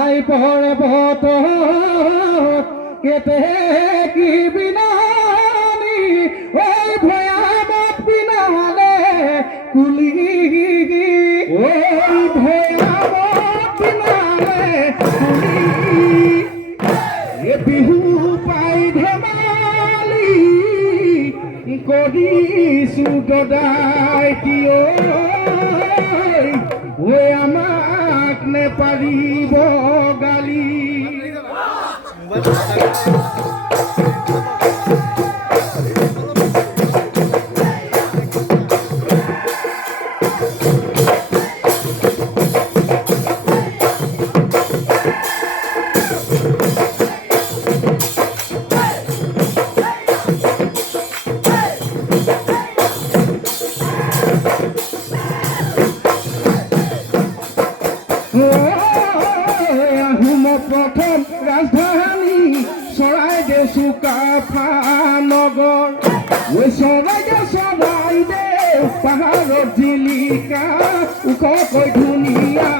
I পরে বত কেতে কি বিনানি ওই ভয়ামত বিনালে কুলি ওই ভয়ামত বিনালে কুলি এ বিহু পাই ধেমালি কৰিছো গদাই কিয় ওই আমাক নে পাৰিব গালি প্ৰথম ৰাজধানী চৰাইদেউ চুকাফা নগৰ ওই চৰাইদেউ পাহাৰত জিলিকা ওখকৈ ধুনীয়া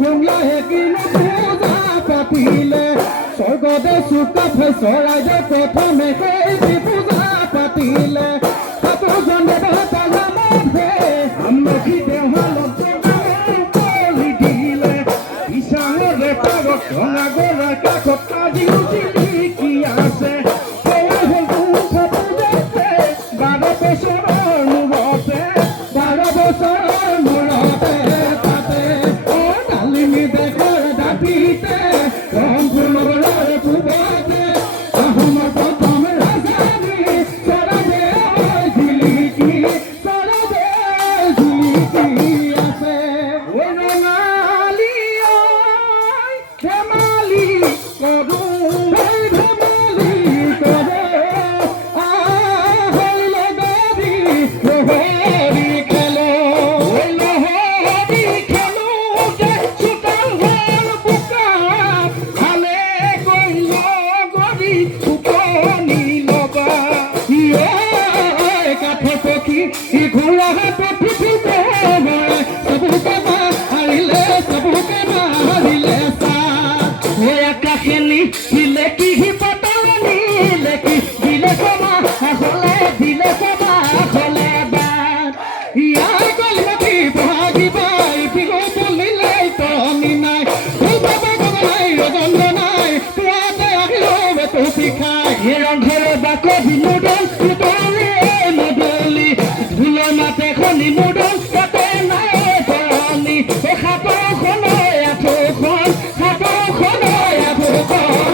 ঘুমলাহে কিনো পূজা পাতিলে স্বৰ্গদেউ চুকাফাই চৰাইদেউ প্ৰথমে সেই পূজা পাতিলে সাতোজন দেৱতাৰ নামতহে আমলখি দেৱালত ৰঙা গৰা কাষত আজিও জিলিকি আছে 12 বছৰৰ মূৰতে তাতে ডালিমী দেশৰ দাঁতিতে ৰংপুৰৰ পূবতে আহোমৰ প্ৰথম ৰাজধানী চৰাইদেউ জিলিকি আছে ধেমালি কৰো ধেমালি কৰে লহৰি খেলো চোতাল ঘৰ বোকা ভালে গৈ লগৰি টোপনি লগা কাঠ পক্ষী ঘোঁৰা পঠিব চবুকে মাৰিলে দিলে কি পতালনি লেখি দিলে কমা দিলে কমা হলে বাদ ইয়াৰ গলমতি বহাগিবাই বিহু বুলিলে তনি নাই নাই ৰজন্দ নাই তোৰাতে আহিল টুপি খাই ৰন্ধৰে বাক বিনোদন তোৰে নদলি ঢোলৰ মাতে খনি মুদন তাতে নাই ধৰণি সাপৰখনৈ আঁঠুখন সাপৰখনৈ আঁঠুখন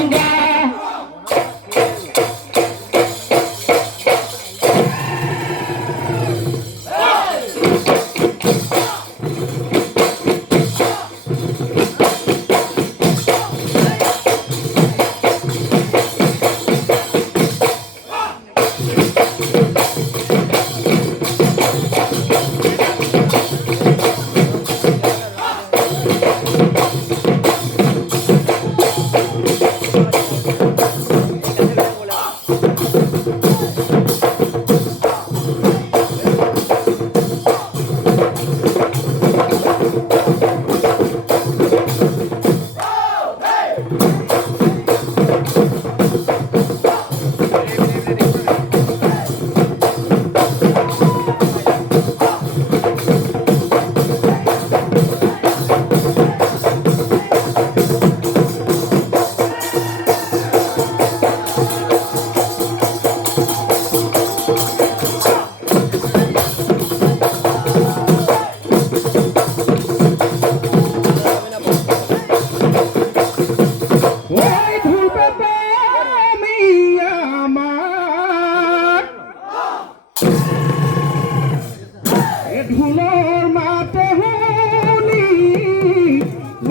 ঢোলৰ মাতে শুনি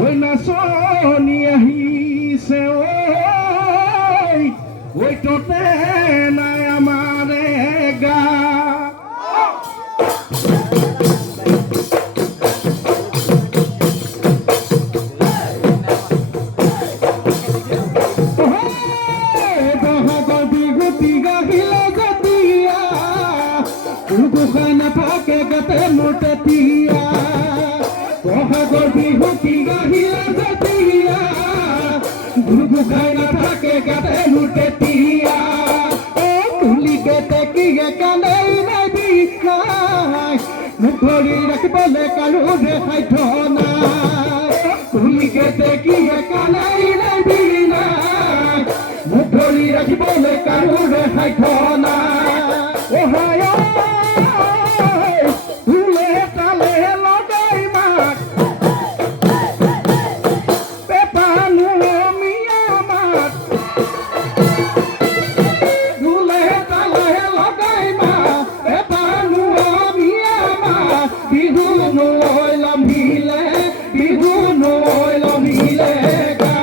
ওই নাচনি আহিছে ওই ততে নাই আমাৰে গা বহাগৰ বিহুটি গাহিলে যেতিয়া গোসাই নাথাকে গাতে মোৰ তেতিয়া বহাগৰ বিহুটি নাই না থাকে গাতে লুটে তিয়া ও তুলি গেতে কি কানাই নাবি নাই মুখরি রাখবলে কালু দেখাই থনা তুলি গেতে কি কানাই নাবি নাই মুখরি রাখবলে কালু দেখাই থনা ও হায় তুলে তালে লগাই মাক পেপানু মিয়া মাক তুলে তালে লগাই মা পেপানু মিয়া মা বিহু নইলাম হিলে বিহু নইলাম হিলে গা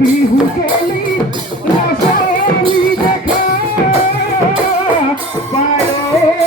বিহু খেলি নাচলি দেখা পায়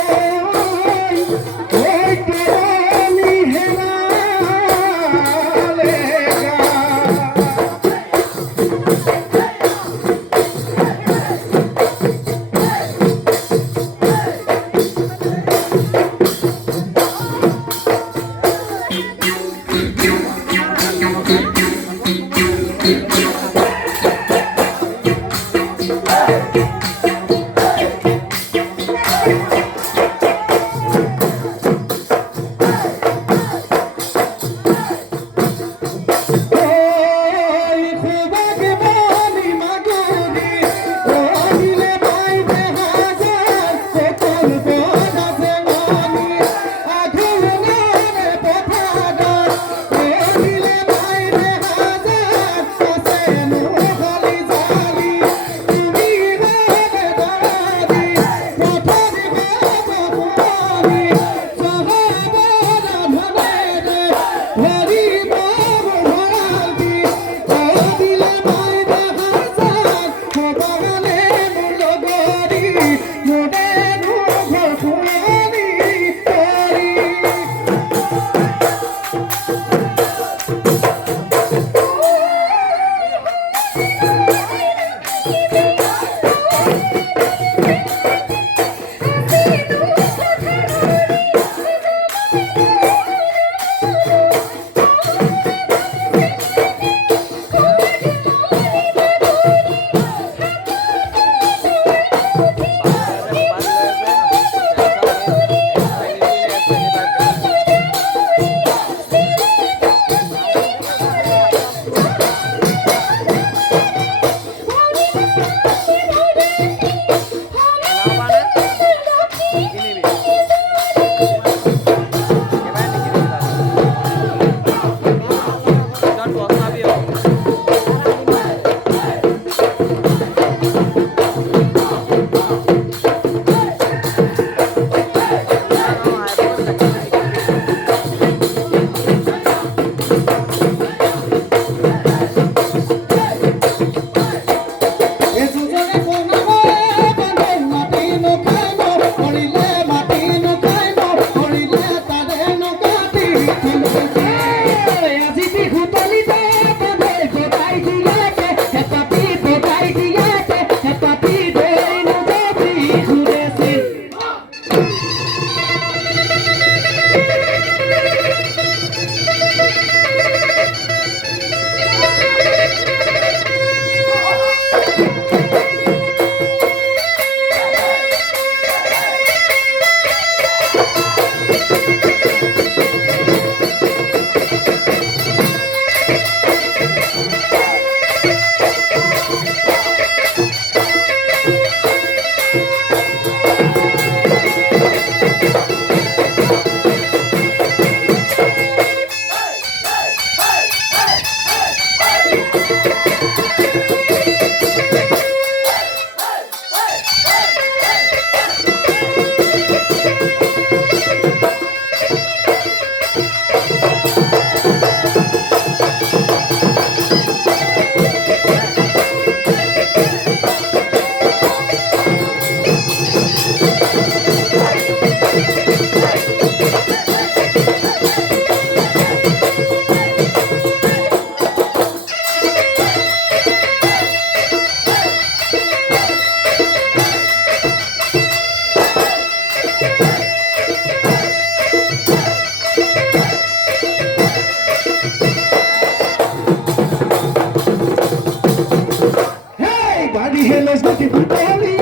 খেলে সাথী পুতালি